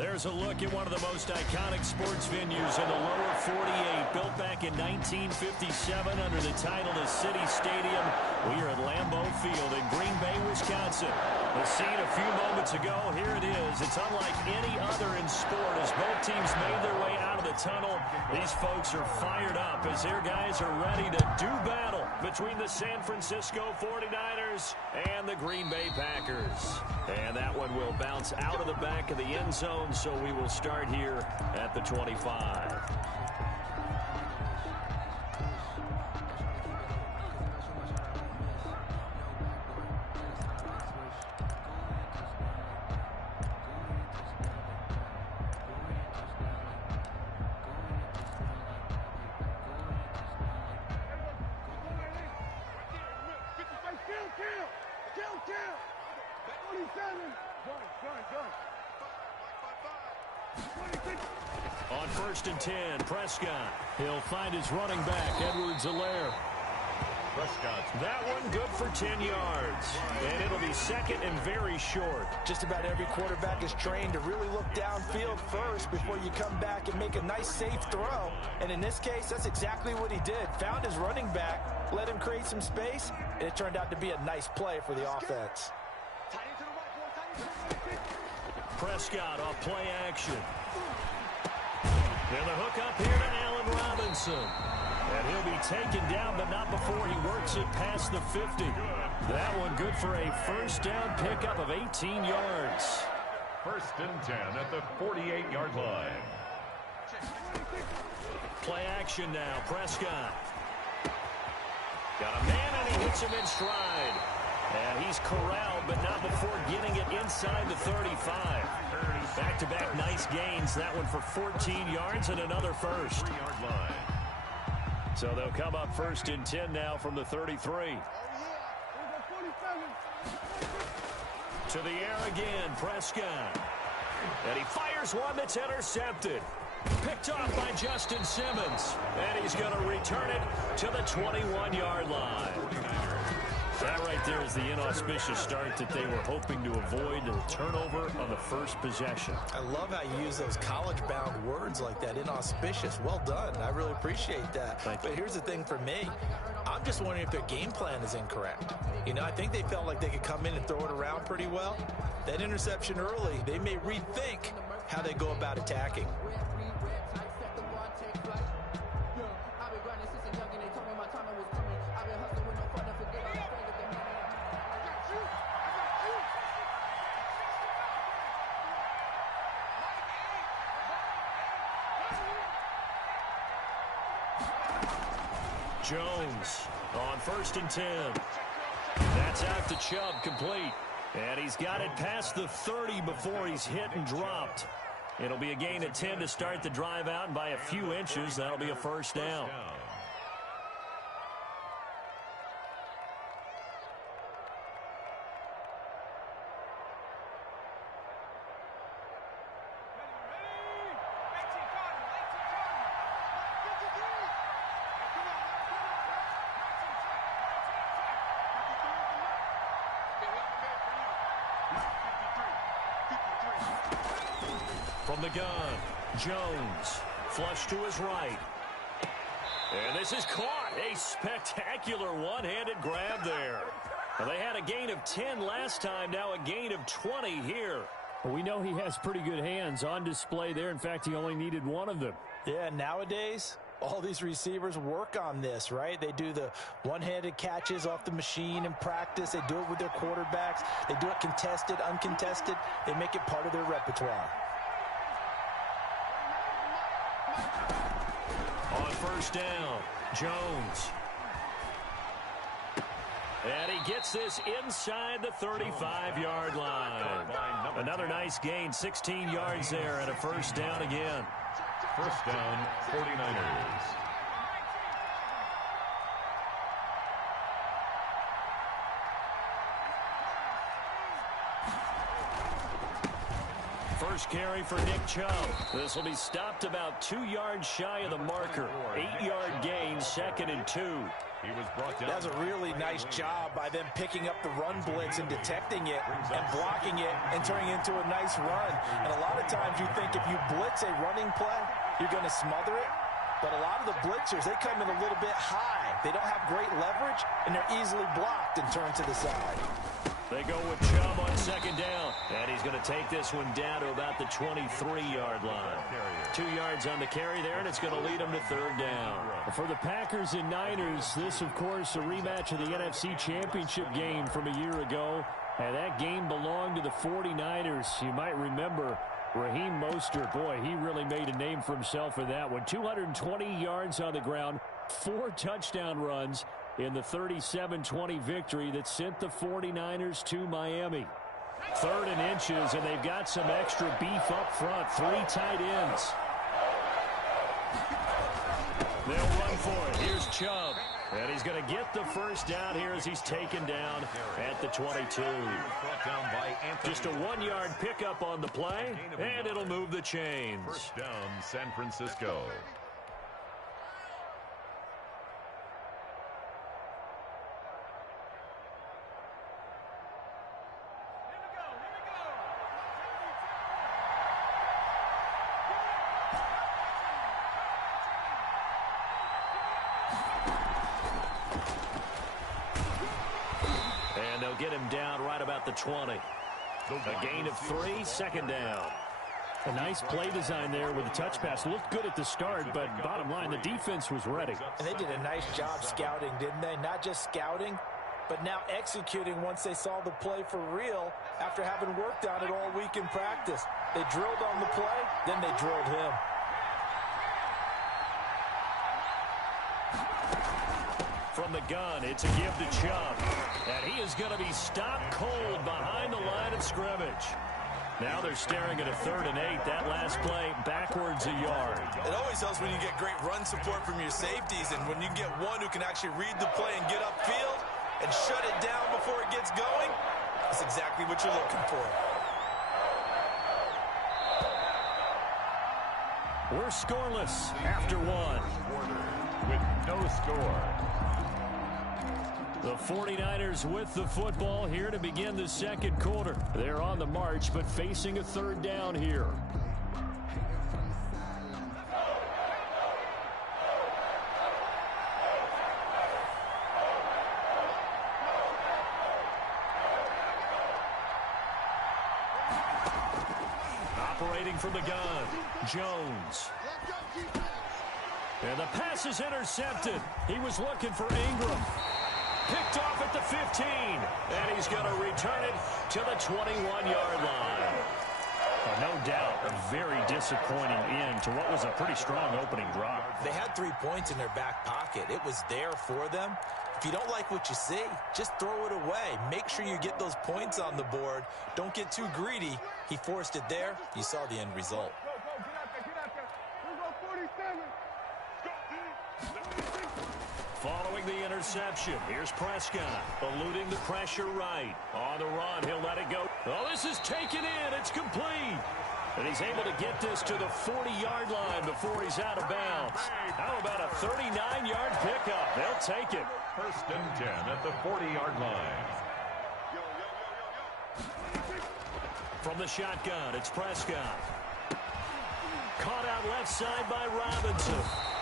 There's a look at one of the most iconic sports venues in the lower 48, built back in 1957 under the title of City Stadium. We are at Lambeau Field in Green Bay, Wisconsin. The scene a few moments ago, here it is. It's unlike any other in sport as both teams made their way out of the tunnel. These folks are fired up as their guys are ready to do battle between the San Francisco 49ers and the Green Bay Packers. And that one will bounce out of the back of the end zone, so we will start here at the 25. On 1st and 10, Prescott. He'll find his running back, Edwards-Helaire. Prescott. That one good for 10 yards. And it'll be second and very short. Just about every quarterback is trained to really look downfield first before you come back and make a nice, safe throw. And in this case, that's exactly what he did. Found his running back, let him create some space, and it turned out to be a nice play for the offense. Prescott off play action. And the hook up here to Allen Robinson. And he'll be taken down, but not before he works it past the 50. That one good for a first down pickup of 18 yards. 1st and 10 at the 48-yard line. Play action now. Prescott. Got a man, and he hits him in stride. And he's corralled, but not before getting it inside the 35. Back-to-back nice gains. That one for 14 yards and another first. So they'll come up 1st and 10 now from the 33. To the air again, Prescott. And he fires one that's intercepted. Picked off by Justin Simmons. And he's going to return it to the 21-yard line. That right there is the inauspicious start that they were hoping to avoid, the turnover on the first possession. I love how you use those college-bound words like that, inauspicious. Well done. I really appreciate that. But here's the thing for me. I'm just wondering if their game plan is incorrect. You know, I think they felt like they could come in and throw it around pretty well. That interception early, they may rethink how they go about attacking. Jones on 1st and 10. That's out to Chubb, complete. And he's got it past the 30 before he's hit and dropped. It'll be a gain of 10 to start the drive out, and by a few inches, that'll be a first down. From the gun, Jones, flush to his right. And this is caught. A spectacular one-handed grab there. Well, they had a gain of 10 last time, now a gain of 20 here. Well, we know he has pretty good hands on display there. In fact, he only needed one of them. Yeah, nowadays, all these receivers work on this, right? They do the one-handed catches off the machine in practice. They do it with their quarterbacks. They do it contested, uncontested. They make it part of their repertoire. On 1st down, Jones. And he gets this inside the 35-yard line. Another nice gain, 16 yards there, and a first down again. 1st down, 49ers. First carry for Nick Chubb. This will be stopped about 2 yards shy of the marker. 8-yard gain, 2nd and 2. He was brought down. That's a really nice job by them picking up the run blitz and detecting it and blocking it and turning it into a nice run. And a lot of times you think if you blitz a running play, you're going to smother it. But a lot of the blitzers, they come in a little bit high. They don't have great leverage, and they're easily blocked and turned to the side. They go with Chubb on 2nd down. And he's going to take this one down to about the 23-yard line. 2 yards on the carry there, and it's going to lead them to 3rd down. For the Packers and Niners, this, of course, a rematch of the NFC Championship game from a year ago. And that game belonged to the 49ers. You might remember Raheem Mostert. Boy, he really made a name for himself in that one. 220 yards on the ground, 4 touchdown runs in the 37-20 victory that sent the 49ers to Miami. 3rd and inches, and they've got some extra beef up front. 3 tight ends. They'll run for it. Here's Chubb. And he's going to get the first down here as he's taken down at the 22. Just a 1-yard pickup on the play, and it'll move the chains. First down, San Francisco. Get him down right about the 20. A gain of 3, 2nd down. A nice play design there with the touch pass. Looked good at the start, but bottom line, the defense was ready. And they did a nice job scouting, didn't they? Not just scouting, but now executing once they saw the play for real after having worked on it all week in practice. They drilled on the play, then they drilled him. From the gun, it's a give to Chubb. And he is going to be stopped cold behind the line of scrimmage. Now they're staring at a 3rd and 8. That last play, backwards a yard. It always helps when you get great run support from your safeties, and when you get one who can actually read the play and get upfield and shut it down before it gets going, that's exactly what you're looking for. We're scoreless after 1. With no score. The 49ers with the football here to begin the 2nd quarter. They're on the march, but facing a 3rd down here. Operating from the gun, Jones. And the pass is intercepted. He was looking for Ingram. Picked off at the 15, and he's going to return it to the 21-yard line. No doubt, a very disappointing end to what was a pretty strong opening drive. They had 3 points in their back pocket. It was there for them. If you don't like what you see, just throw it away. Make sure you get those points on the board. Don't get too greedy. He forced it there. You saw the end result. Following the interception, here's Prescott, eluding the pressure right. On the run, he'll let it go. Oh, this is taken in. It's complete. And he's able to get this to the 40-yard line before he's out of bounds. How about a 39-yard pickup? They'll take it. 1st and 10 at the 40-yard line. From the shotgun, it's Prescott. Caught out left side by Robinson.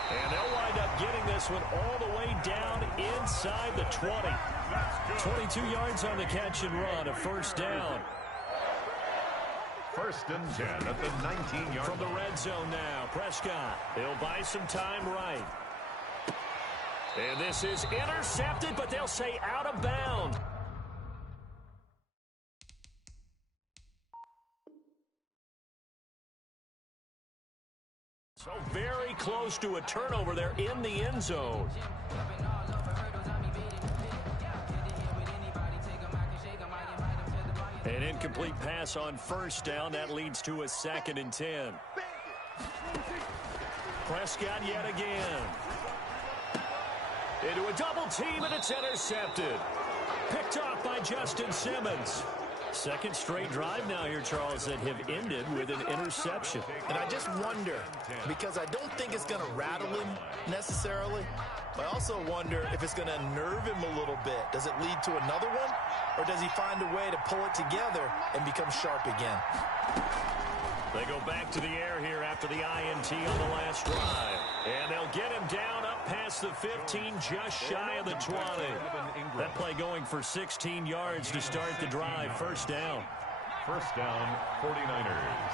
And they'll wind up getting this one all the way down inside the 20. 22 yards on the catch and run, a 1st down. 1st and 10 at the 19-yard From the line. red zone now, Prescott. They'll buy some time right. And this is intercepted, but they'll say out of bounds. So very close to a turnover there in the end zone. An incomplete pass on 1st down. That leads to a 2nd and 10. Prescott yet again. Into a double team, and it's intercepted. Picked off by Justin Simmons. Second straight drive now here, Charles, that have ended with an interception. And I just wonder, because I don't think it's going to rattle him necessarily, but I also wonder if it's going to unnerve him a little bit. Does it lead to another one, or does he find a way to pull it together and become sharp again? They go back to the air here after the INT on the last drive. And they'll get him down up past the 15, just shy of the 20. That play going for 16 yards to start the drive. First down. First down, 49ers.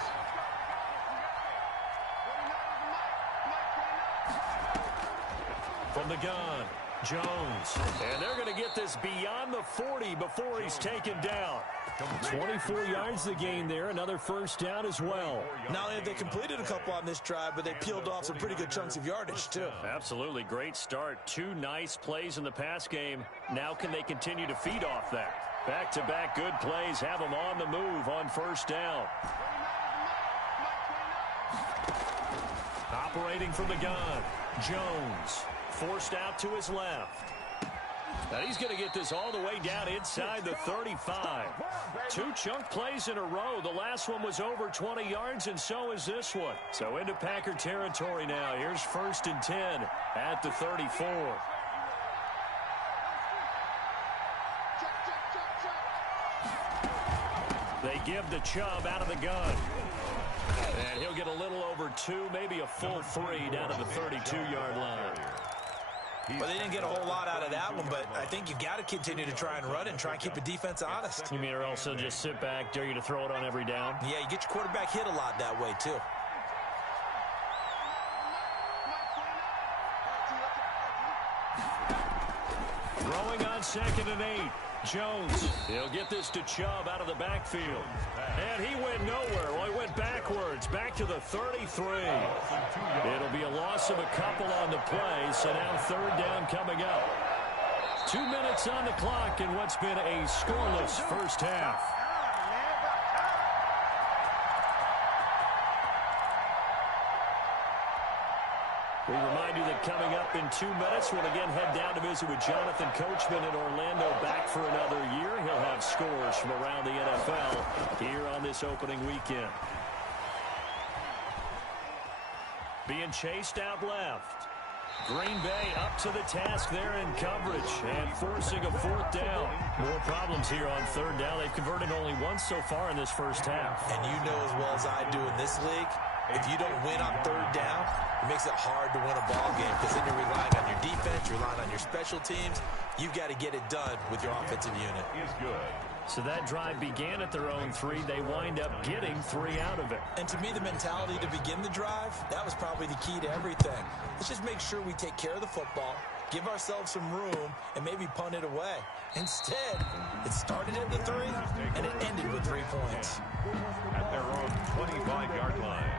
From the gun, Jones. And they're going to get this beyond the 40 before he's taken down. 24 yards the gain there. Another first down as well. Not only have they completed a couple on this drive, but they peeled off some pretty good chunks of yardage, too. Absolutely great start. Two nice plays in the pass game. Now can they continue to feed off that? Back-to-back good plays have them on the move on first down. Operating from the gun, Jones. Forced out to his left. Now he's going to get this all the way down inside the 35. Two chunk plays in a row. The last one was over 20 yards, and so is this one. So into Packer territory now. Here's 1st and 10 at the 34. They give the Chubb out of the gun. And he'll get a little over 2, maybe a full 3 down to the 32-yard line. Well, they didn't get a whole lot out of that one, but I think you got to continue to try and run and try and keep the defense honest. You mean or else they'll just sit back, dare you to throw it on every down? Yeah, you get your quarterback hit a lot that way, too. Throwing on 2nd and 8. Jones, he'll get this to Chubb out of the backfield. And he went nowhere. Well, he went backwards, back to the 33. It'll be a loss of a couple on the play, so now 3rd down coming up. 2 minutes on the clock in what's been a scoreless first half. We remind you that coming up in 2 minutes, we'll again head down to visit with Jonathan Coachman in Orlando, back for another year. He'll have scores from around the NFL here on this opening weekend. Being chased out left. Green Bay up to the task there in coverage and forcing a 4th down. More problems here on 3rd down. They've converted only once so far in this first half. And you know as well as I do in this league, if you don't win on 3rd down, it makes it hard to win a ball game because then you're relying on your defense, you're relying on your special teams. You've got to get it done with your offensive unit. Is good. So that drive began at their own 3. They wind up getting 3 out of it. And to me, the mentality to begin the drive, that was probably the key to everything. Let's just make sure we take care of the football, give ourselves some room, and maybe punt it away. Instead, it started at the 3, and it ended with 3 points. At their own 25-yard line.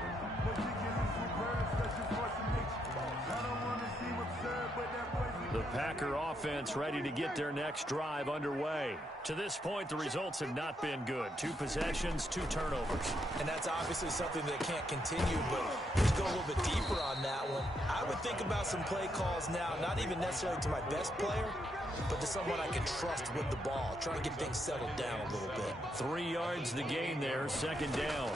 The Packer offense ready to get their next drive underway. To this point, the results have not been good. 2 possessions, 2 turnovers. And that's obviously something that can't continue, but let's go a little bit deeper on that one. I would think about some play calls now, not even necessarily to my best player, but to someone I can trust with the ball. Try and get things settled down a little bit. 3 yards the gain there, 2nd down.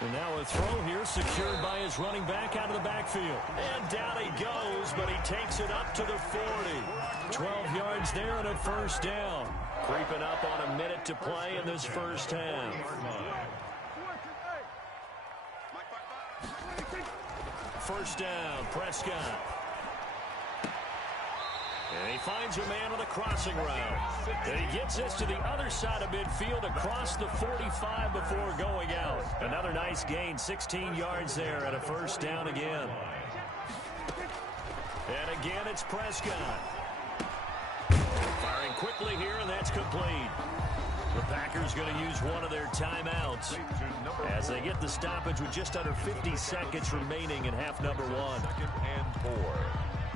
And now a throw here secured by his running back out of the backfield. And down he goes, but he takes it up to the 40. 12 yards there and a first down. Creeping up on a minute to play in this first half. First down, Prescott. And he finds a man on the crossing route. And he gets this to the other side of midfield across the 45 before going out. Another nice gain, 16 yards there and a first down again. And again, it's Prescott. Firing quickly here, and that's complete. The Packers going to use one of their timeouts as they get the stoppage with just under 50 seconds remaining in half number 1. 2nd and 4.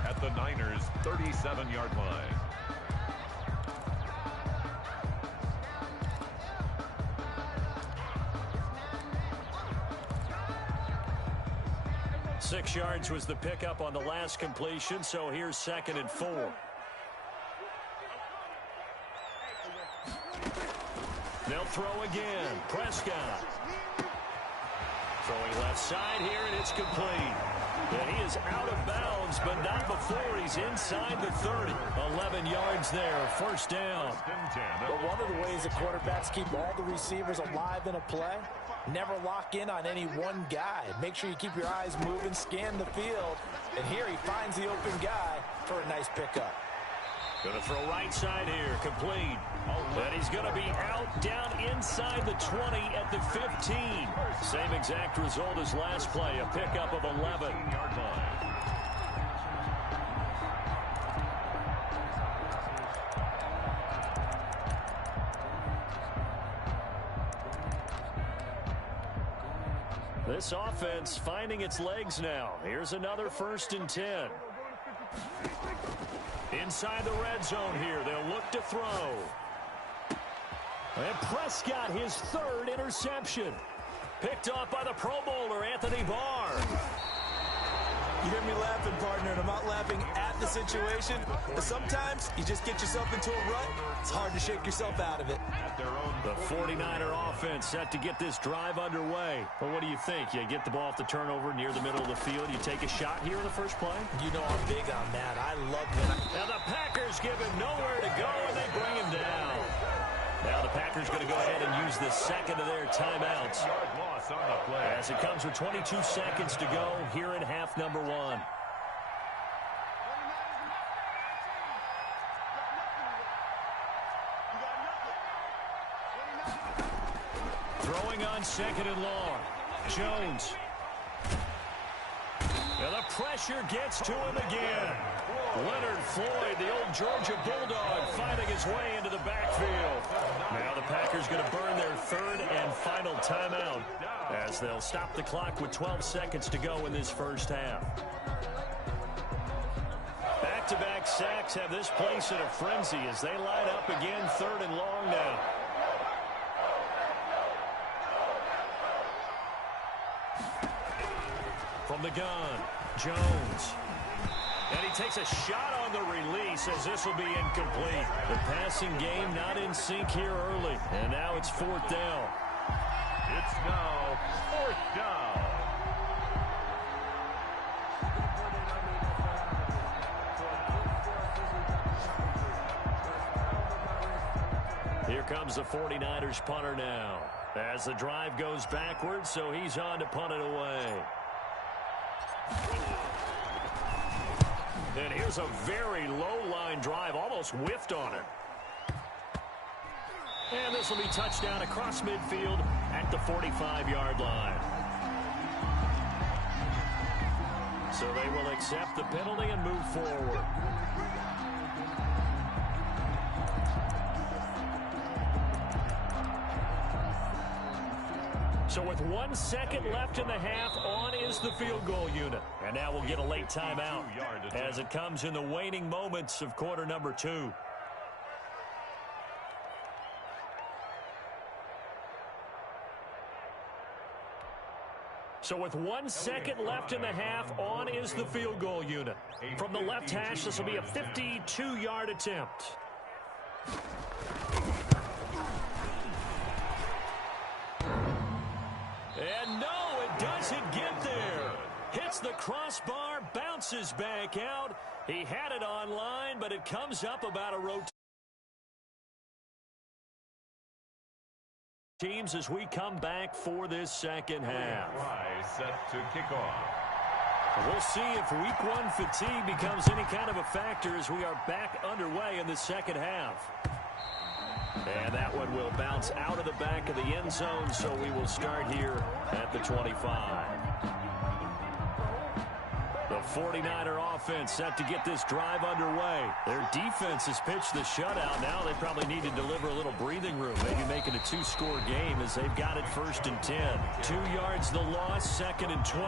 At the Niners' 37-yard line. Six yards was the pickup on the last completion, so here's 2nd and 4. They'll throw again. Prescott. Throwing left side here, and it's complete. And he is out of bounds, but not before he's inside the 30. 11 yards there, first down. But one of the ways the quarterbacks keep all the receivers alive in a play, never lock in on any one guy. Make sure you keep your eyes moving, scan the field. And here he finds the open guy for a nice pickup. Going to throw right side here, complete. And he's going to be out down inside the 20 at the 15. Same exact result as last play, a pickup of 11. This offense finding its legs now. Here's another 1st and 10. Inside the red zone here. They'll look to throw. And Prescott, his 3rd interception. Picked off by the Pro Bowler, Anthony Barr. You hear me laughing, partner, and I'm not laughing at the situation. But sometimes you just get yourself into a rut. It's hard to shake yourself out of it. The 49er offense set to get this drive underway. Well, what do you think? You get the ball off the turnover near the middle of the field. You take a shot here in the first play? You know I'm big on that. I love when Now the Packers give him nowhere to go, and they bring him down. Now the Packers going to go ahead and use the second of their timeouts. As it comes with 22 seconds to go here in half number 1. Throwing on 2nd and long. Jones. And the pressure gets to him again. Leonard Floyd, the old Georgia Bulldog, finding his way into the backfield. Now the Packers going to burn their 3rd and final timeout as they'll stop the clock with 12 seconds to go in this first half. Back-to-back sacks have this place in a frenzy as they line up again 3rd and long now. From the gun, Jones. And he takes a shot on the release as this will be incomplete. The passing game not in sync here early. And now it's 4th down. It's now 4th down. Here comes the 49ers punter now. As the drive goes backwards, so he's on to punt it away. And here's a very low-line drive, almost whiffed on it. And this will be touchdown across midfield at the 45-yard line. So they will accept the penalty and move forward. So with 1 second left in the half, on is the field goal unit. And now we'll get a late timeout as it comes in the waning moments of quarter number 2. So with 1 second left in the half, on is the field goal unit. From the left hash, this will be a 52-yard attempt. And no, it doesn't get there. Hits the crossbar, bounces back out. He had it online, but it comes up about a rotation. Teams as we come back for this second half. Set to kick off. We'll see if week 1 fatigue becomes any kind of a factor as we are back underway in the second half. And that one will bounce out of the back of the end zone, so we will start here at the 25. The 49er offense set to get this drive underway. Their defense has pitched the shutout. Now they probably need to deliver a little breathing room, maybe make it a 2-score game as they've got it 1st and 10. 2 yards the loss, 2nd and 12.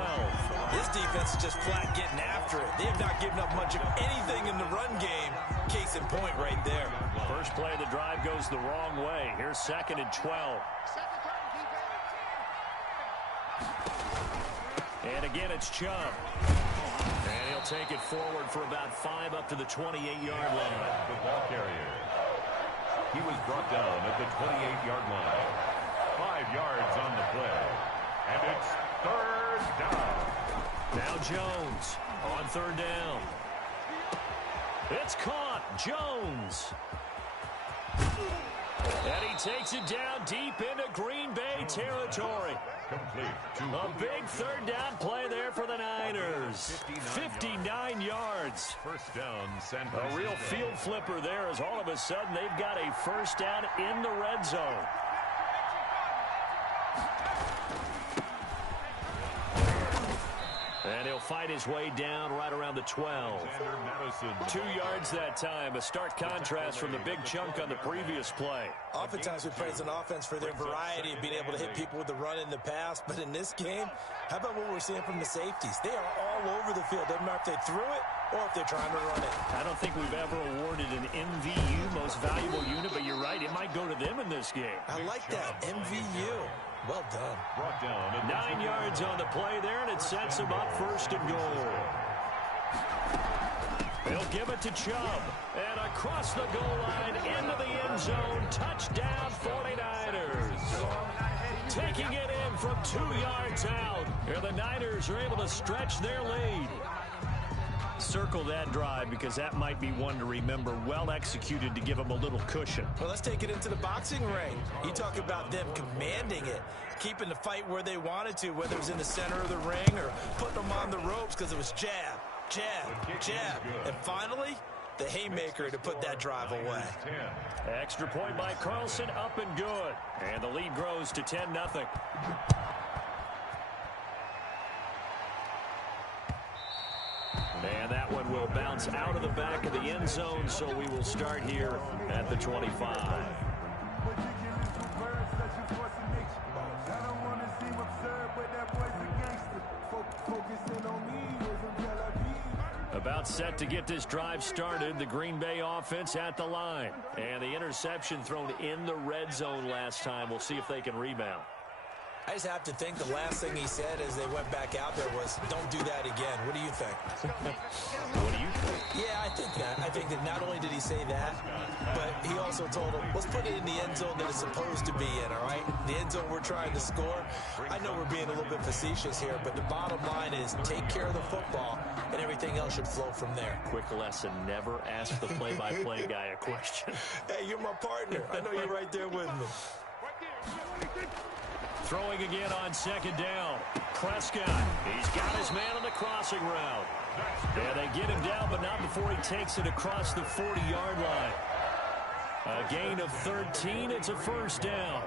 This defense is just flat getting after it. They have not given up much of anything in the run game. Case in point right there. First play of the drive goes the wrong way. Here's 2nd and 12. And again, it's Chubb. And he'll take it forward for about 5 up to the 28-yard line. The ball carrier. He was brought down at the 28-yard line. 5 yards on the play. And it's third down. Now Jones on third down. It's caught. Jones. And he takes it down deep into Green Bay territory. Complete. A big third down play there for the Niners. 59 yards. First down, San A Francisco. real field flipper there as all of a sudden they've got a first down in the red zone. And he'll fight his way down right around the 12. 2 yards that time. A stark contrast from the big chunk on the previous play. Oftentimes we praise an offense for their variety of being able to hit people with the run in the pass. But in this game, how about what we're seeing from the safeties? They are all over the field. Doesn't matter if they threw it or if they're trying to run it. I don't think we've ever awarded an MVU, most valuable unit, but you're right. It might go to them in this game. I like that. MVU. Well done. Brought down at 9 yards on the play there, and it sets him up first and goal. They'll give it to Chubb. And across the goal line into the end zone. Touchdown 49ers. Taking it in from 2 yards out. Here the Niners are able to stretch their lead. Circle that drive because that might be one to remember. Well executed to give them a little cushion. Well, let's take it into the boxing ring. You talk about them commanding it, keeping the fight where they wanted to, whether it was in the center of the ring or putting them on the ropes because it was jab, jab, jab. And finally, the haymaker to put that drive away. Extra point by Carlson, up and good. And the lead grows to 10-0. And that one will bounce out of the back of the end zone, so we will start here at the 25. About set to get this drive started. The Green Bay offense at the line. And the interception thrown in the red zone last time. We'll see if they can rebound. I just have to think the last thing he said as they went back out there was, don't do that again. What do you think? What do you think? Yeah, I think that. I think that not only did he say that, but he also told him, let's put it in the end zone that it's supposed to be in, all right? The end zone we're trying to score. I know we're being a little bit facetious here, but the bottom line is take care of the football, and everything else should flow from there. Quick lesson, never ask the play-by-play guy a question. Hey, you're my partner. I know you're right there with me. Throwing again on second down. Prescott. He's got his man on the crossing route. Yeah, they get him down, but not before he takes it across the 40-yard line. A gain of 13. It's a first down.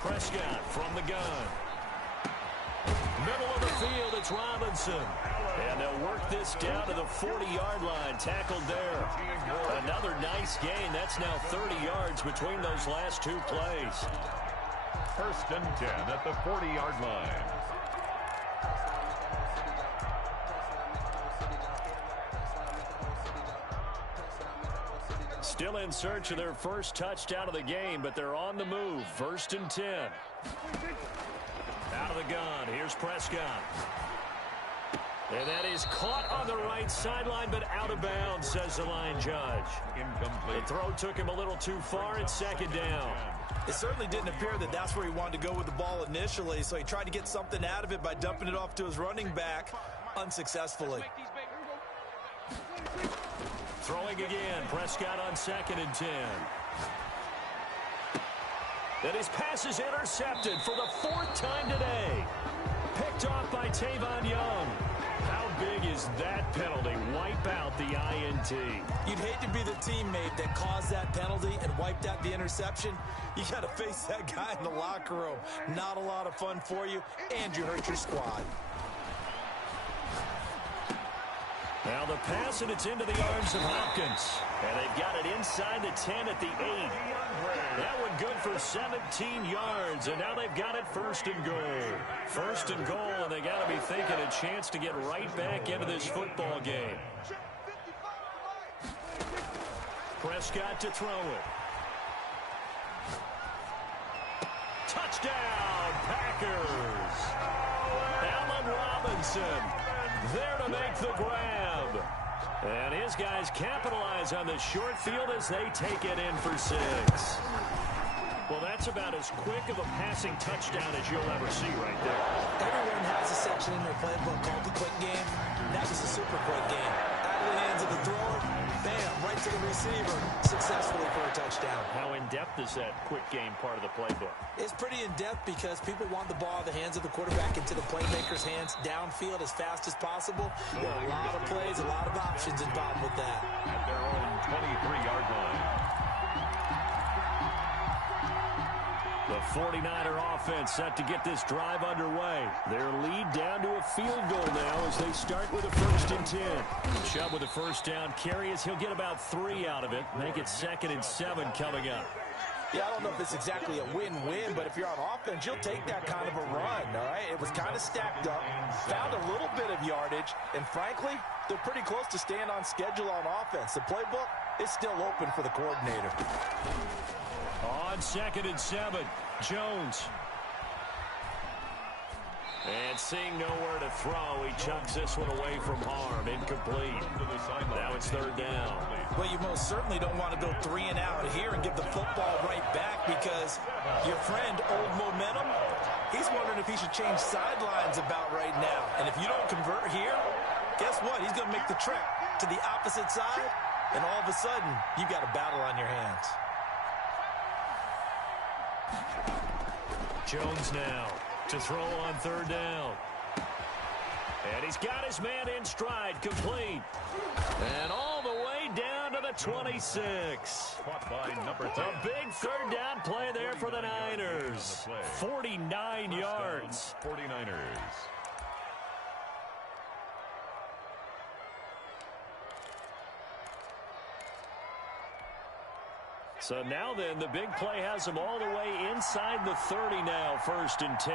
Prescott from the gun. Middle of the field, it's Robinson. And they'll work this down to the 40-yard line. Tackled there. Another nice gain. That's now 30 yards between those last two plays. First and 10 at the 40-yard line. Still in search of their first touchdown of the game, but they're on the move. First and 10. Out of the gun. Here's Prescott. And that is caught on the right sideline, but out of bounds, says the line judge. Incomplete. The throw took him a little too far. It's second down. It certainly didn't appear that that's where he wanted to go with the ball initially, so he tried to get something out of it by dumping it off to his running back unsuccessfully. Throwing again. Prescott on second and 10. And his pass is intercepted for the fourth time today. Picked off by Tavon Young. How big is that penalty? Wipe out the INT. You'd hate to be the teammate that caused that penalty and wiped out the interception. You got to face that guy in the locker room. Not a lot of fun for you, and you hurt your squad. Now the pass, and it's into the arms of Hopkins. And they've got it inside the 10 at the 8. That one good for 17 yards, and now they've got it first and goal. First and goal, and they got to be thinking a chance to get right back into this football game. Prescott to throw it. Touchdown, Packers! Allen Robinson there to make the grab. And his guys capitalize on the short field as they take it in for 6. Well, that's about as quick of a passing touchdown as you'll ever see right there. Everyone has a section in their playbook called the quick game. That was a super quick game. Out of the hands of the thrower, bam, right to the receiver, successfully for a touchdown. How in-depth is that quick game part of the playbook? It's pretty in-depth because people want the ball in the hands of the quarterback into the playmaker's hands downfield as fast as possible. There are a lot of plays, a lot of options involved with that. At their own 23-yard line. The 49er offense set to get this drive underway. Their lead down to a field goal now as they start with a 1st and 10. Chubb with a first down carry as he'll get about 3 out of it. Make it 2nd and 7 coming up. Yeah, I don't know if it's exactly a win-win, but if you're on offense, you'll take that kind of a run, all right? It was kind of stacked up, found a little bit of yardage, and frankly, they're pretty close to staying on schedule on offense. The playbook is still open for the coordinator. On 2nd and 7, Jones. And seeing nowhere to throw, he chucks this one away from harm. Incomplete. Now it's 3rd down. Well, you most certainly don't want to go 3 and out here and give the football right back because your friend, Old Momentum, he's wondering if he should change sidelines about right now. And if you don't convert here, guess what? He's going to make the trek to the opposite side, and all of a sudden, you've got a battle on your hands. Jones now to throw on 3rd down. And he's got his man in stride, complete. And all the way down to the 26. Caught by number 10. A big 3rd down play there for the Niners. 49 yards. 49ers. So now then, the big play has them all the way inside the 30 now, 1st and 10.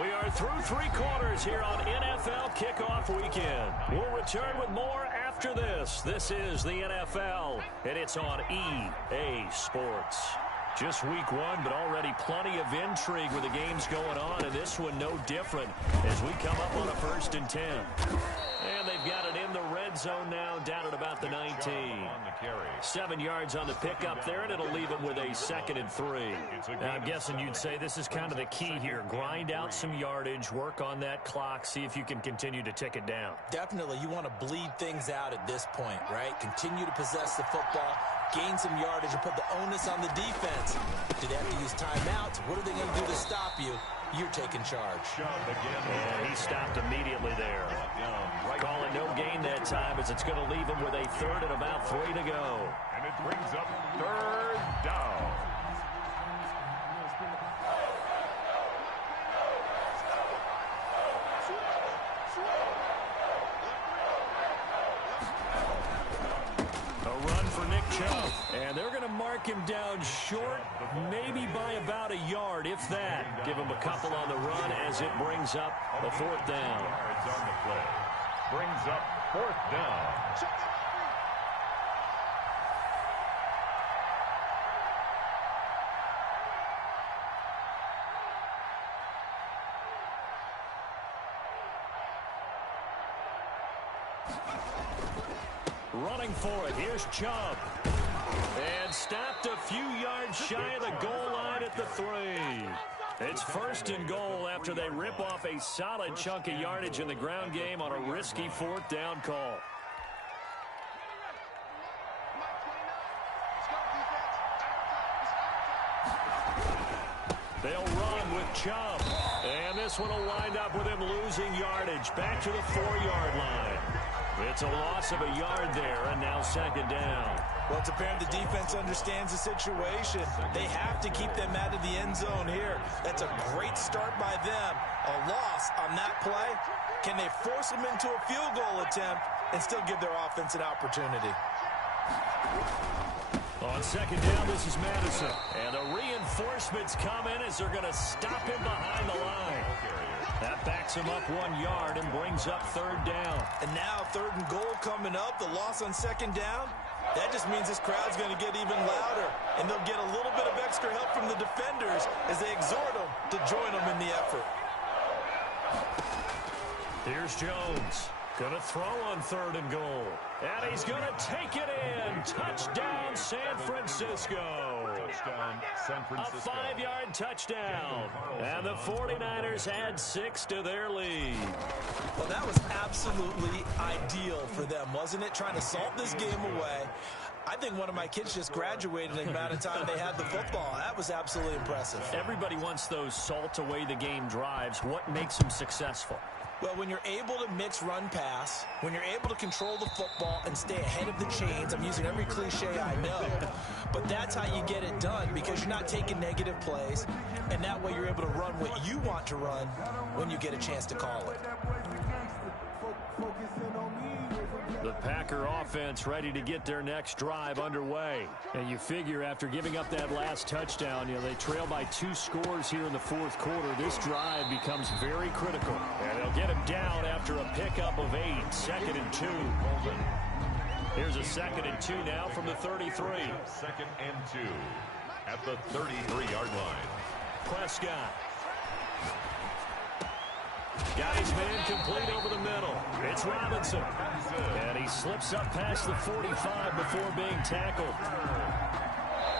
We are through 3 quarters here on NFL Kickoff Weekend. We'll return with more after this. This is the NFL, and it's on EA Sports. Just week 1, but already plenty of intrigue with the games going on, and this one no different as we come up on a 1st and 10. And they've got it in the red zone now, down at about the 19. 7 yards on the pickup there, and it'll leave them with a 2nd and 3. Now, I'm guessing you'd say this is kind of the key here. Grind out some yardage, work on that clock, see if you can continue to tick it down. Definitely, you want to bleed things out at this point, right? Continue to possess the football, gain some yardage, and put the onus on the defense. Do they have to use timeouts? What are they going to do to stop you? You're taking charge. And he stopped immediately there. Call it no gain that time as it's going to leave him with a 3rd and about 3 to go. And it brings up 3rd down. A run for Nick Chubb. And they're going to mark him down short, maybe by about a yard, if that. Give him a couple on the run as it brings up a 4th down. Yards on the play. Brings up 4th down. Running for it, here's Chubb. And stopped a few yards shy of the goal line at the 3. It's 1st and goal after they rip off a solid chunk of yardage in the ground game on a risky 4th down call. They'll run with Chubb. And this one will wind up with him losing yardage back to the 4-yard line. It's a loss of a yard there, and now 2nd down. Well, it's apparent the defense understands the situation. They have to keep them out of the end zone here. That's a great start by them. A loss on that play. Can they force them into a field goal attempt and still give their offense an opportunity? On 2nd down, this is Madison. And the reinforcements come in as they're going to stop him behind the line. That backs him up 1 yard and brings up 3rd down. And now 3rd and goal coming up. The loss on 2nd down. That just means this crowd's going to get even louder, and they'll get a little bit of extra help from the defenders as they exhort them to join them in the effort. Here's Jones. Gonna throw on 3rd and goal. And he's gonna take it in. Touchdown, San Francisco. Touchdown, San Francisco. A 5-yard touchdown. And the 49ers add 6 to their lead. Well, that was absolutely ideal for them, wasn't it? Trying to salt this game away. I think one of my kids just graduated in the amount of time they had the football. That was absolutely impressive. Everybody wants those salt away the game drives. What makes them successful? Well, when you're able to mix run-pass, when you're able to control the football and stay ahead of the chains, I'm using every cliche I know, but that's how you get it done because you're not taking negative plays, and that way you're able to run what you want to run when you get a chance to call it. The Packer offense ready to get their next drive underway. And you figure after giving up that last touchdown, they trail by 2 scores here in the 4th quarter. This drive becomes very critical. And they'll get him down after a pickup of 8. 2nd and 2. Here's a 2nd and 2 now from the 33. 2nd and 2 at the 33-yard line. Prescott. Got his man complete over the middle. It's Robinson. And he slips up past the 45 before being tackled.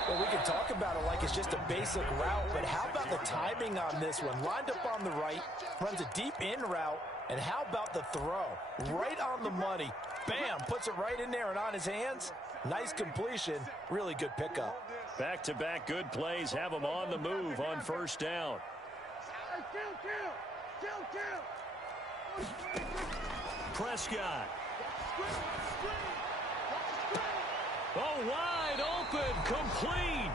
Well, we can talk about it like it's just a basic route, but how about the timing on this one? Lined up on the right, runs a deep in route, and how about the throw? Right on the money. Bam, puts it right in there and on his hands. Nice completion. Really good pickup. Back-to-back good plays have him on the move on 1st down. Prescott. Oh, wide open, complete.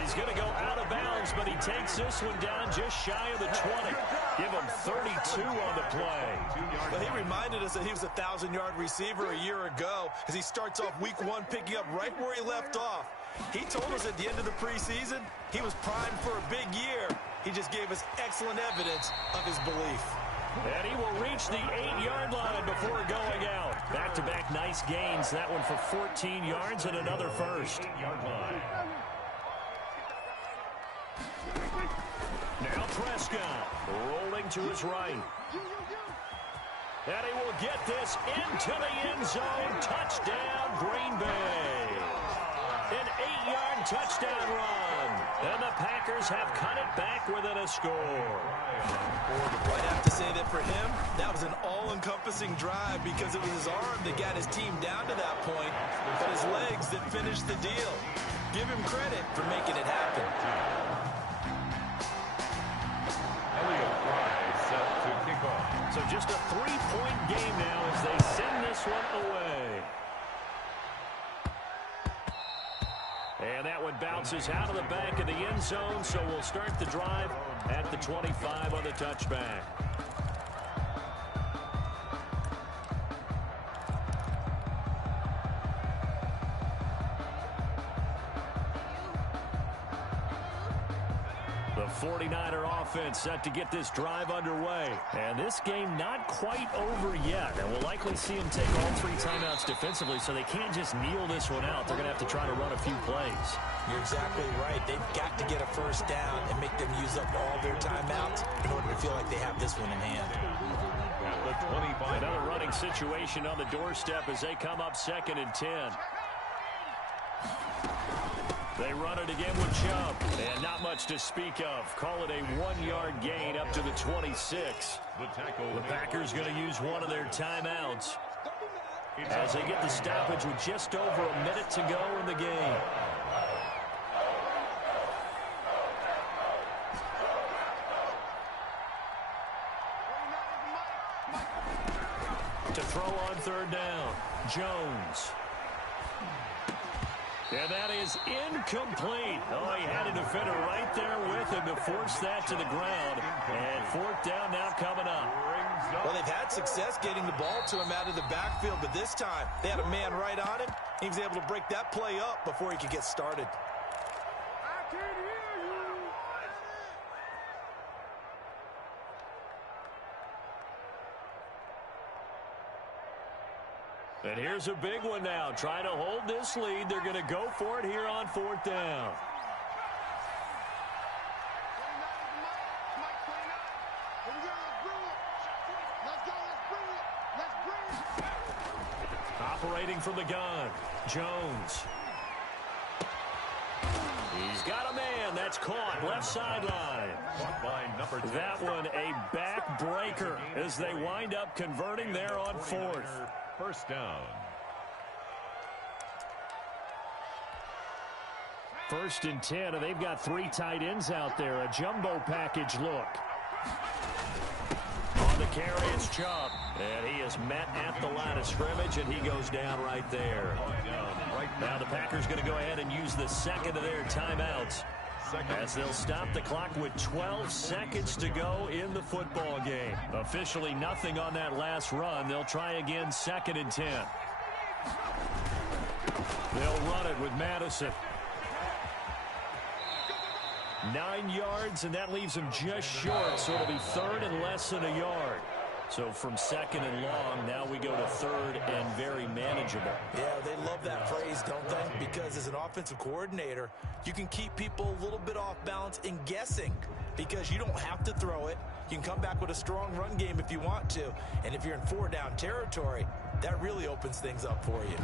He's going to go out of bounds, but he takes this one down just shy of the 20. Give him 32 on the play. Well, he reminded us that he was a 1,000-yard receiver a year ago as he starts off week 1 picking up right where he left off. He told us at the end of the preseason he was primed for a big year. He just gave us excellent evidence of his belief. And he will reach the 8-yard line before going out. Back-to-back nice gains. That one for 14 yards and another first. 8-yard line. Now Prescott rolling to his right. And he will get this into the end zone. Touchdown, Green Bay. An 8-yard touchdown run. And the Packers have cut it back within a score. I'd have to say that for him, that was an all-encompassing drive because it was his arm that got his team down to that point, but his legs that finished the deal. Give him credit for making it happen. Elliott Fry set to kick off. So just a 3-point game now as they send this one away. And that one bounces out of the back of the end zone, so we'll start the drive at the 25 on the touchback. The 49er offense set to get this drive underway. And this game not quite over yet. And we'll likely see them take all 3 timeouts defensively, so they can't just kneel this one out. They're going to have to try to run a few plays. You're exactly right. They've got to get a first down and make them use up all their timeouts in order to feel like they have this one in hand. At the 25. Another running situation on the doorstep as they come up 2nd and 10. They run it again with Chubb, and not much to speak of. Call it a 1-yard gain up to the 26. The Packers going to use one of their timeouts as they get the stoppage with just over a minute to go in the game. To throw on 3rd down, Jones. And that is incomplete. Oh, he had a defender right there with him to force that to the ground. And 4th down now coming up. Well, they've had success getting the ball to him out of the backfield, but this time they had a man right on him. He was able to break that play up before he could get started. And here's a big one now. Trying to hold this lead. They're going to go for it here on 4th down. Operating from the gun, Jones. He's got a man. That's caught. Left sideline. That one a backbreaker as they wind up converting there on 4th. First down. 1st and 10, and they've got 3 tight ends out there. A jumbo package look. On the carry, it's Chubb. And he is met at the line of scrimmage, and he goes down right there. Now the Packers going to go ahead and use the second of their timeouts as they'll stop the clock with 12 seconds to go in the football game. Officially nothing on that last run. They'll try again 2nd and 10. They'll run it with Madison. 9 yards, and that leaves him just short, so it'll be 3rd and less than a yard. So from 2nd and long, now we go to 3rd and very manageable. Yeah, they love that phrase, don't they? Because as an offensive coordinator, you can keep people a little bit off balance and guessing because you don't have to throw it. You can come back with a strong run game if you want to. And if you're in 4-down territory, that really opens things up for you.